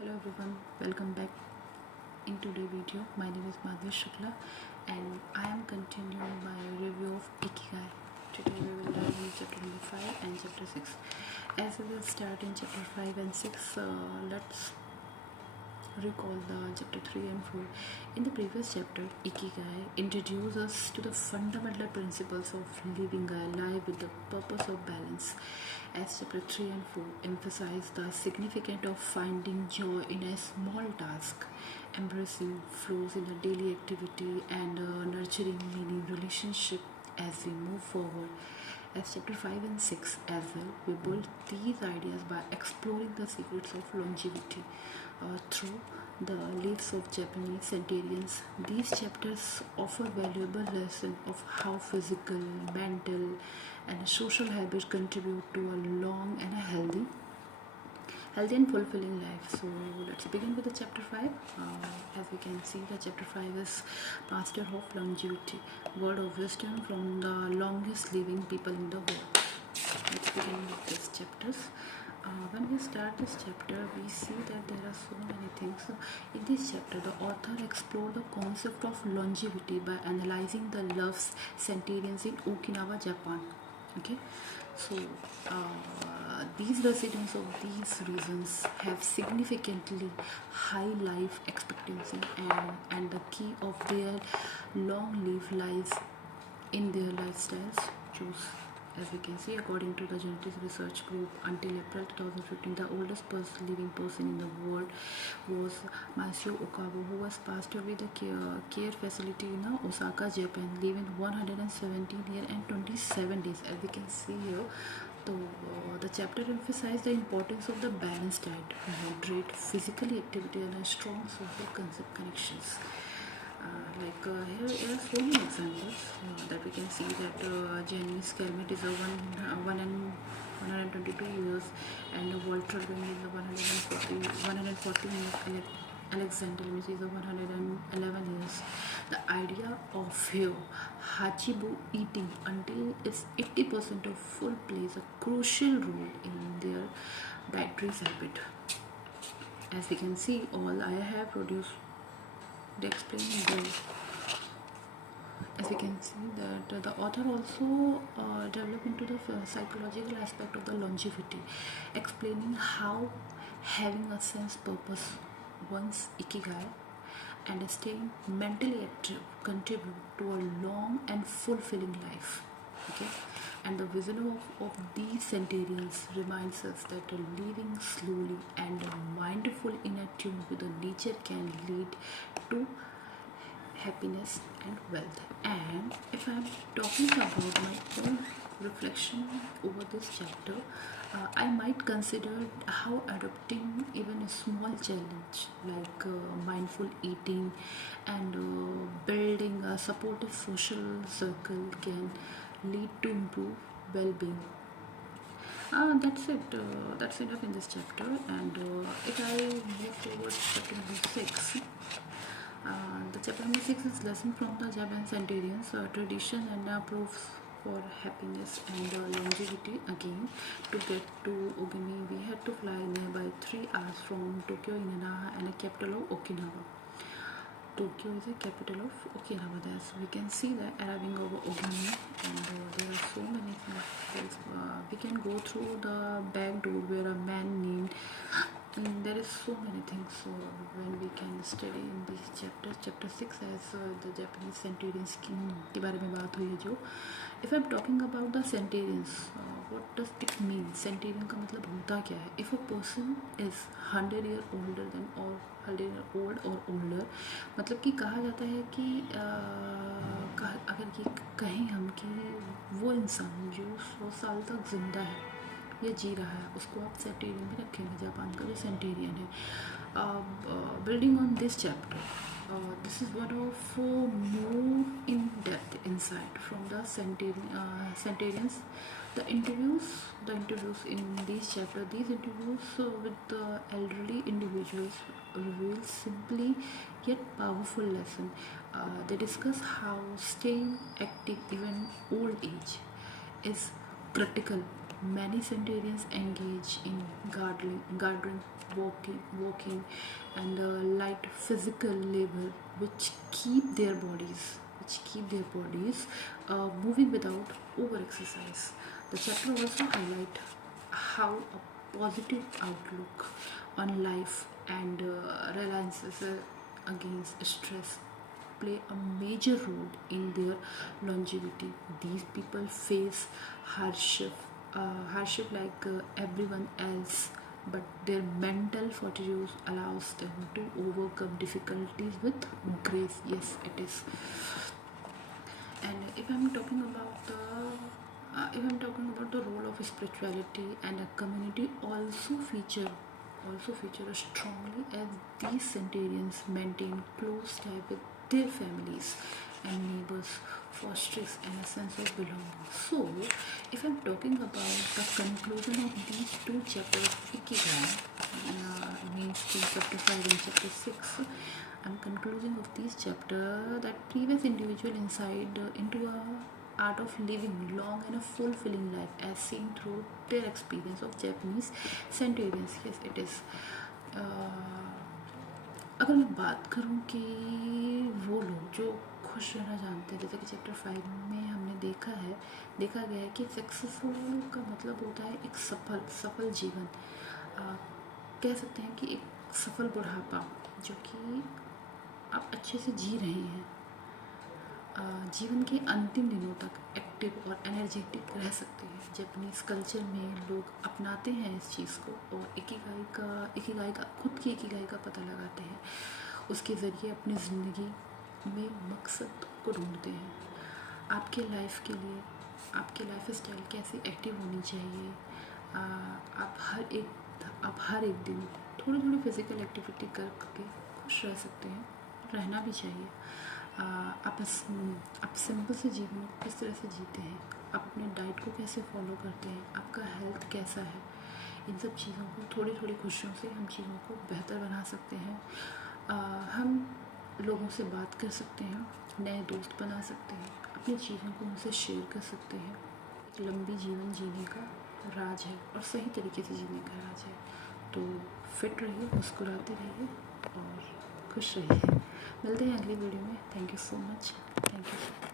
Hello everyone, welcome back in today's video. My name is Madhvi Shukla and I am continuing my review of Ikigai. Today we will learn in chapter number 5 and chapter 6. As we will start in chapter 5 and 6, let's recall the chapter 3 and 4. In the previous chapter, Ikigai introduces us to the fundamental principles of living a life with the purpose of balance. As chapter 3 and 4 emphasize the significance of finding joy in a small task, embracing flows in a daily activity, and nurturing meaning relationship as we move forward. As chapter 5 and 6 as well, we build these ideas by exploring the secrets of longevity through the lives of Japanese centenarians. These chapters offer valuable lessons of how physical, mental, and social habits contribute to a long and a healthy and fulfilling life. So let's begin with the chapter 5. As we can see, the chapter 5 is Master of Longevity, word of wisdom from the longest living people in the world. Let's begin with these chapters. When we start this chapter, we see that there are so many things. So in this chapter, the author explored the concept of longevity by analyzing the loves centenarians in Okinawa, Japan. Okay, so these residents of these regions have significantly high life expectancy, and the key of their long life lies in their lifestyles choose. As we can see, according to the genetics research group, until April 2015, the oldest living person in the world was Masao Okawa, who was passed away the care facility in Osaka, Japan, living 117 years and 27 days. As we can see here, the chapter emphasized the importance of the balanced diet, moderate physical activity, and a strong social concept connections. Here are so many examples that we can see that Janice Kermit is a 122 years, and Walter Wing is a 140 years. Alexander which is a 111 years. The idea of here Hachibu eating until it's 80% of full plays a crucial role in their dietary habit. As we can see, all I have produced the explaining below. As we can see that the author also developed into the psychological aspect of the longevity, explaining how having a sense purpose, one's ikigai, and staying mentally active contribute to a long and fulfilling life. Okay, and the vision of these centenarians reminds us that living slowly and mindful in a tune with the nature can lead to happiness and wealth. And if I'm talking about my own reflection over this chapter, I might consider how adopting even a small challenge like mindful eating and building a supportive social circle can lead to improve well-being. That's it. That's enough in this chapter. And if I move forward to chapter number 6, the chapter number 6 is lesson from the Japanese centenarians, tradition and proofs for happiness and longevity. Again, to get to Ogimi, we had to fly nearby 3 hours from Tokyo in and a capital of Okinawa. Tokyo is the capital of Okinawa. Thus, we can see that arriving over Ogimi, and there are so many things. We can go through the back door where a man named. There is so many things. So when we can study in this chapter 6 as the Japanese centenarians के बारे में बात हुई है जो. If I'm talking about the centenarians, what does it mean? Centenarian का मतलब होता क्या है? If a person is 100 years older than or 100 years old or older, मतलब कि कहा जाता है कि अगर ये कहें हम कि वो इंसान जो 100 साल तक जिंदा है या जी रहा है, उसको आप सेंटेरियन में रखेंगे. जापान का जो सेंटेरियन है, building on this chapter, this is one of more in-depth insight from the centenarians. The interviews in this chapter, these interviews with the elderly individuals reveal simply yet powerful lesson. They discuss how staying active even old age is critical Many centenarians engage in gardening, walking, and light physical labor, which keep their bodies moving without over exercise. The chapter also highlight how a positive outlook on life and reliances against stress play a major role in their longevity. These people face hardship like everyone else, but their mental fortitude allows them to overcome difficulties with grace. Yes, it is. And if I'm talking about the role of spirituality and a community also feature strongly as these centenarians maintain close tie with their families and neighbors, fostering a sense of belonging. So, if I'm talking about the conclusion of these two chapters, Ikigai, means chapter 5 and chapter 6, I'm concluding of these chapter that previous individual insight into a art of living long and a fulfilling life as seen through their experience of Japanese centenarians. Yes, it is. अगर मैं बात करूं कि वो लोग जो खुश रहना जानते हैं, जैसे कि चैप्टर 5 में हमने देखा गया है कि सक्सेसफुल का मतलब होता है एक सफल जीवन। कह सकते हैं कि एक सफल बुढ़ापा जो कि आप अच्छे से जी रहे हैं, जीवन के अंतिम दिनों तक एक्टिव और एनर्जेटिक रह सकते हैं। जापानीज कल्चर में लोग अपनाते हैं इस चीज़ को और इकिगाई का खुद की इकिगाई का पता लगाते हैं, उसके ज़रिए अपनी ज़िंदगी में मकसद को ढूंढते हैं। आपके लाइफ स्टाइल कैसे एक्टिव होनी चाहिए। आप हर एक दिन थोड़ी फिज़िकल एक्टिविटी करके खुश रह सकते हैं, रहना भी चाहिए। आप सिंपल से जीवन किस तरह से जीते हैं, आप अपने डाइट को कैसे फॉलो करते हैं, आपका हेल्थ कैसा है, इन सब चीज़ों को थोड़ी खुशियों से हम चीज़ों को बेहतर बना सकते हैं। हम लोगों से बात कर सकते हैं, नए दोस्त बना सकते हैं, अपनी चीज़ों को उनसे शेयर कर सकते हैं। एक लंबी जीवन जीने का राज है और सही तरीके से जीने का राज है। तो फिट रहिए, मुस्कुराते रहिए और खुश रहिए। मिलते हैं अगली वीडियो में। Thank you so much. Thank you.